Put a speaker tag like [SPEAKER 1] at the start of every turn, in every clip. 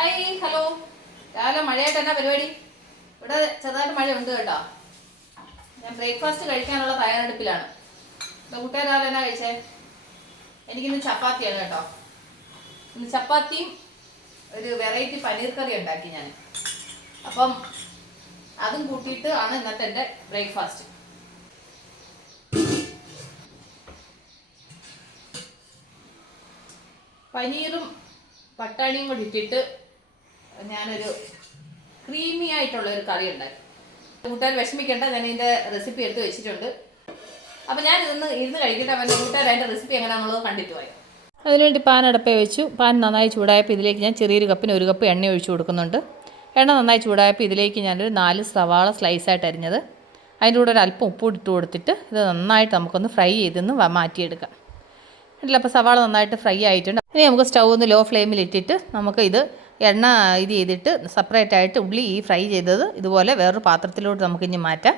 [SPEAKER 1] Hi hello രാവിലെ മഴയായിട്ട് എന്നാ പരിപാടി? ഇവിടെ ചെറുതായിട്ട് മഴ ഉണ്ട് കേട്ടോ. ഞാൻ ബ്രേക്ക്ഫാസ്റ്റ് കഴിക്കാനുള്ള തയ്യാറെടുപ്പിലാണ്. ഇപ്പൊ കൂട്ടുകാർ രാവിലെ എന്നാ കഴിച്ചേ? എനിക്കിന്ന് ചപ്പാത്തിയാണ് കേട്ടോ. ഇന്ന് ചപ്പാത്തിയും ഒരു വെറൈറ്റി പനീർ കറി ഉണ്ടാക്കി ഞാൻ. അപ്പം അതും കൂട്ടിയിട്ട് ആണ് ഇന്നത്തെ എന്റെ ബ്രേക്ക്ഫാസ്റ്റ് പനീറും പട്ടാണിയും കൂടി ഇട്ടിട്ട് ഞാനൊരു ക്രീമി ആയിട്ടുള്ള ഒരു കറി ഉണ്ടായി കൂട്ടുകാർ വിഷമിക്കേണ്ട ഞാൻ ഇതിന്റെ റെസിപ്പി എടുത്ത് വെച്ചിട്ടുണ്ട്. അപ്പോൾ ഞാൻ ഇതൊന്ന് ഇരുന്ന് കഴിക്കട്ടെ അവന്റെ കൂട്ടുകാർ അതിന്റെ റെസിപ്പി എങ്ങനെയാണെന്നുള്ളത് കണ്ടിട്ട് പോയോ
[SPEAKER 2] അതിനുവേണ്ടി പാൻ അടപ്പേ വെച്ചു. പാൻ നന്നായി ചൂടായപ്പോൾ ഇതിലേക്ക് ഞാൻ ചെറിയൊരു കപ്പിന് ഒരു കപ്പ് എണ്ണ ഒഴിച്ചു കൊടുക്കുന്നുണ്ട്. എണ്ണ നന്നായി ചൂടായപ്പോൾ ഇതിലേക്ക് ഞാനൊരു നാല് സവാള സ്ലൈസ് ആയിട്ട് അരിഞ്ഞത്. അതിന്റെ കൂടെ ഒരു അല്പം ഉപ്പ് ഇട്ട് കൊടുത്തിട്ട് ഇത് നന്നായിട്ട് നമുക്കൊന്ന് ഫ്രൈ ചെയ്തൊന്ന് മാറ്റിയെടുക്കാം. ഇല്ല അപ്പോൾ സവാള നന്നായിട്ട് ഫ്രൈ ആയിട്ടുണ്ട്. ഇനി നമുക്ക് സ്റ്റൗ ഒന്ന് ലോ ഫ്ലെയിമിൽ ഇട്ടിട്ട് നമുക്ക് ഇത് എണ്ണ ഇത് ചെയ്തിട്ട് സെപ്പറേറ്റ് ആയിട്ട് ഉള്ളി ഈ ഫ്രൈ ചെയ്തത് ഇതുപോലെ വേറൊരു പാത്രത്തിലോട്ട് നമുക്ക് ഇനി മാറ്റാം.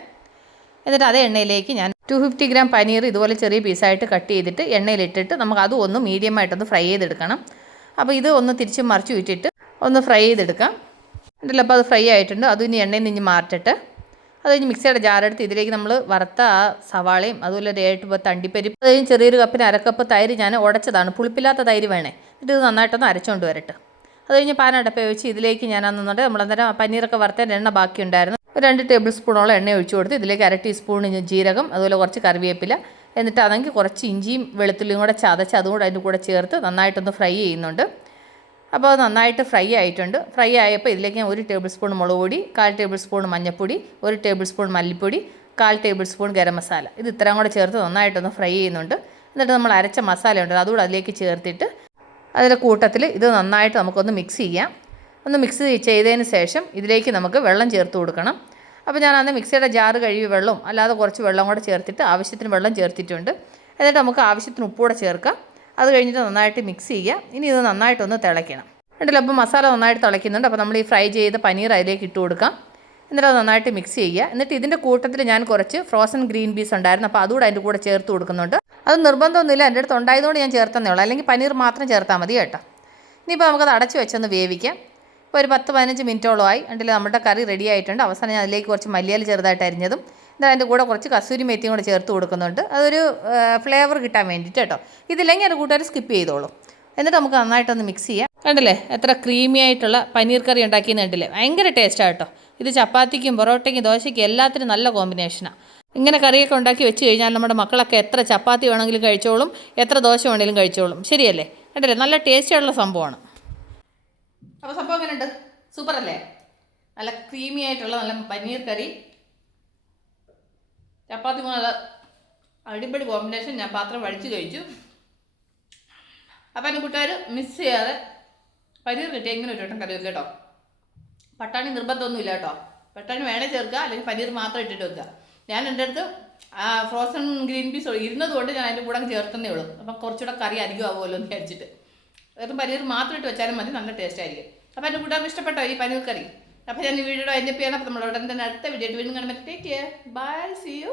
[SPEAKER 2] എന്നിട്ട് അതേ എണ്ണയിലേക്ക് ഞാൻ ടു ഫിഫ്റ്റി ഗ്രാം പനീർ ഇതുപോലെ ചെറിയ പീസായിട്ട് കട്ട് ചെയ്തിട്ട് എണ്ണയിലിട്ടിട്ട് നമുക്ക് അതും ഒന്ന് മീഡിയം ആയിട്ടൊന്ന് ഫ്രൈ ചെയ്തെടുക്കണം. അപ്പോൾ ഇത് ഒന്ന് തിരിച്ച് മറിച്ച് വിറ്റിട്ട് ഒന്ന് ഫ്രൈ ചെയ്തെടുക്കാം. എന്നിട്ടല്ല അപ്പോൾ അത് ഫ്രൈ ആയിട്ടുണ്ട്. അതും ഇനി എണ്ണയിൽ നിന്ന് മാറ്റിട്ട്. അത് കഴിഞ്ഞ് മിക്സിയുടെ ജാറെടുത്ത് ഇതിലേക്ക് നമ്മൾ വറുത്ത ആ സവാളയും അതുപോലെ ഒരു ഏട്ട് പത്ത് അണ്ടിപ്പരിപ്പ് അത് കഴിഞ്ഞ് ചെറിയൊരു കപ്പിന് അരക്കപ്പ് തൈര് ഞാൻ ഉടച്ചതാണ്. പുളിപ്പില്ലാത്ത തൈര് വേണേ. എന്നിട്ട് ഇത് നന്നായിട്ടൊന്ന് അരച്ചുകൊണ്ട് വരട്ടെ. അത് കഴിഞ്ഞ് പാൻ അടപ്പേ വെച്ച് ഇതിലേക്ക് ഞാൻ അന്നുണ്ട് നമ്മളന്നേരം പനീറൊക്കെ വറുത്തതിന്റെ എണ്ണ ബാക്കിയുണ്ടായിരുന്നു രണ്ട് ടേബിൾ സ്പൂണോളം എണ്ണ ഒഴിച്ചു കൊടുത്ത് ഇതിലേക്ക് അര ടീസ്പൂൺ ജീരകം അതുപോലെ കുറച്ച് കറിവേപ്പില എന്നിട്ട് അതെങ്കിൽ കുറച്ച് ഇഞ്ചിയും വെളുത്തുള്ളിയും കൂടെ ചതച്ച് അതും കൂടെ അതിന്റെ കൂടെ ചേർത്ത് നന്നായിട്ടൊന്ന് ഫ്രൈ ചെയ്യുന്നുണ്ട്. അപ്പോൾ നന്നായിട്ട് ഫ്രൈ ആയിട്ടുണ്ട്. ഫ്രൈ ആയപ്പോൾ ഇതിലേക്ക് ഞാൻ ഒരു ടേബിൾ സ്പൂൺ മുളക് പൊടി കാൽ ടേബിൾ സ്പൂൺ മഞ്ഞൾപ്പൊടി ഒരു ടേബിൾ സ്പൂൺ മല്ലിപ്പൊടി കാൽ ടേബിൾ സ്പൂൺ ഗരം മസാല. ഇത് ഇത്രയും കൂടെ ചേർത്ത് നന്നായിട്ടൊന്ന് ഫ്രൈ ചെയ്യുന്നുണ്ട്. എന്നിട്ട് നമ്മൾ അരച്ച മസാല ഉണ്ട് അതുകൂടെ അതിലേക്ക് ചേർത്തിട്ട് അതിന്റെ കൂട്ടത്തിൽ ഇത് നന്നായിട്ട് നമുക്കൊന്ന് മിക്സ് ചെയ്യാം. ഒന്ന് മിക്സ് ചെയ്തതിന് ശേഷം ഇതിലേക്ക് നമുക്ക് വെള്ളം ചേർത്ത് കൊടുക്കണം. അപ്പോൾ ഞാൻ അന്ന് മിക്സിയുടെ ജാറ് കഴുകി വെള്ളം അല്ലാതെ കുറച്ച് വെള്ളം കൂടെ ചേർത്തിട്ട് ആവശ്യത്തിന് വെള്ളം ചേർത്തിട്ടുണ്ട്. എന്നിട്ട് നമുക്ക് ആവശ്യത്തിന് ഉപ്പൂടെ ചേർക്കാം. അത് കഴിഞ്ഞിട്ട് നന്നായിട്ട് മിക്സ് ചെയ്യുക. ഇനി ഇത് നന്നായിട്ടൊന്ന് തിളയ്ക്കണം. ഉണ്ടല്ലോ അപ്പോൾ മസാല നന്നായിട്ട് തിളയ്ക്കുന്നുണ്ട്. അപ്പോൾ നമ്മൾ ഈ ഫ്രൈ ചെയ്ത പനീർ അതിലേക്ക് ഇട്ട് കൊടുക്കാം. എന്നിട്ട് അത് നന്നായിട്ട് മിക്സ് ചെയ്യുക. എന്നിട്ട് ഇതിന്റെ കൂട്ടത്തിൽ ഞാൻ കുറച്ച് ഫ്രോസൺ ഗ്രീൻ പീസ് ഉണ്ടായിരുന്നു. അപ്പോൾ അതുകൂടെ അതിന്റെ കൂടെ ചേർത്ത് കൊടുക്കുന്നുണ്ട്. അത് നിർബന്ധമൊന്നുമില്ല. എന്റെ അടുത്ത് ഉണ്ടായതുകൊണ്ട് ഞാൻ ചേർത്തന്നേ ഉള്ളൂ. അല്ലെങ്കിൽ പനീർ മാത്രം ചേർത്താൽ മതി കേട്ടോ. ഇനിയിപ്പോൾ നമുക്കത് അടച്ച് വെച്ചൊന്ന് വേവിക്കാം. ഇപ്പോൾ ഒരു പത്ത് പതിനഞ്ച് മിനിറ്റോളം ആയി. ഉണ്ടിൽ നമ്മുടെ കറി റെഡി ആയിട്ടുണ്ട്. അവസാനം ഞാൻ അതിലേക്ക് കുറച്ച് മല്ലിയാൽ ചെറുതായിട്ട് അരിഞ്ഞതും എന്നിട്ട് അതിന്റെ കൂടെ കുറച്ച് കസൂരി മേത്തിയും കൂടെ ചേർത്ത് കൊടുക്കുന്നുണ്ട്. അതൊരു ഫ്ലേവർ കിട്ടാൻ വേണ്ടിയിട്ട് കേട്ടോ. ഇതില്ലെങ്കിൽ എന്റെ കൂട്ടുകാർ സ്കിപ്പ് ചെയ്തോളൂ. എന്നിട്ട് നമുക്ക് നന്നായിട്ടൊന്ന് മിക്സ് ചെയ്യാം. കണ്ടില്ലേ? എത്ര ക്രീമി ആയിട്ടുള്ള പനീർ കറി ഉണ്ടാക്കിയെന്ന് കണ്ടില്ലേ? ഭയങ്കര ടേസ്റ്റാണ് കേട്ടോ. ഇത് ചപ്പാത്തിക്കും പൊറോട്ടയ്ക്കും ദോശയ്ക്കും എല്ലാത്തിനും നല്ല കോമ്പിനേഷനാണ് ഇങ്ങനെ കറിയൊക്കെ ഉണ്ടാക്കി വെച്ച് കഴിഞ്ഞാൽ നമ്മുടെ മക്കളൊക്കെ എത്ര ചപ്പാത്തി വേണമെങ്കിലും കഴിച്ചോളും എത്ര ദോശ വേണമെങ്കിലും കഴിച്ചോളും. ശരിയല്ലേ? കണ്ടില്ലേ? നല്ല ടേസ്റ്റിയുള്ള സംഭവമാണ്.
[SPEAKER 1] അപ്പോൾ സംഭവം എങ്ങനെയുണ്ട്? സൂപ്പർ അല്ലേ? നല്ല ക്രീമി ആയിട്ടുള്ള നല്ല പനീർ കറി. ചപ്പാത്തി നല്ല അടിപൊളി കോമ്പിനേഷൻ ഞാൻ പാത്രം വഴിച്ച് കഴിച്ചു. അപ്പം എന്റെ കൂട്ടുകാർ മിസ് ചെയ്യാതെ പനീർ കിട്ടിയാൽ എങ്ങനെ ഒരു വട്ടം കറി വെക്കുക കേട്ടോ. പട്ടാണി നിർബന്ധമൊന്നുമില്ല കേട്ടോ. പട്ടാണി വേണേൽ ചേർക്കുക അല്ലെങ്കിൽ പനീർ മാത്രം ഇട്ടിട്ട് വെക്കുക. ഞാൻ എന്റെ അടുത്ത് ഫ്രോസൺ ഗ്രീൻ പീസ് ഇരുന്നത് കൊണ്ട് ഞാൻ അതിന്റെ കൂടെ ചേർത്തന്നേ ഉള്ളൂ. അപ്പം കുറച്ചുകൂടെ കറി അധികം ആവുമല്ലോ എന്ന് വിചാരിച്ചിട്ട്. വെറും പനീർ മാത്രം ഇട്ട് വെച്ചാലും മതി നല്ല ടേസ്റ്റ് ആയിരിക്കും. അപ്പോൾ എന്റെ കൂട്ടുകാർക്ക് ഇഷ്ടപ്പെട്ടോ ഈ പനീർ കറി? അപ്പോൾ ഞാൻ ഈ വീഡിയോ അതിന്റെ പേരാണ് അപ്പോൾ നമ്മൾ തന്നെ അടുത്ത വീഡിയോ വീണ്ടും കാണുമ്പോൾ take care bye see you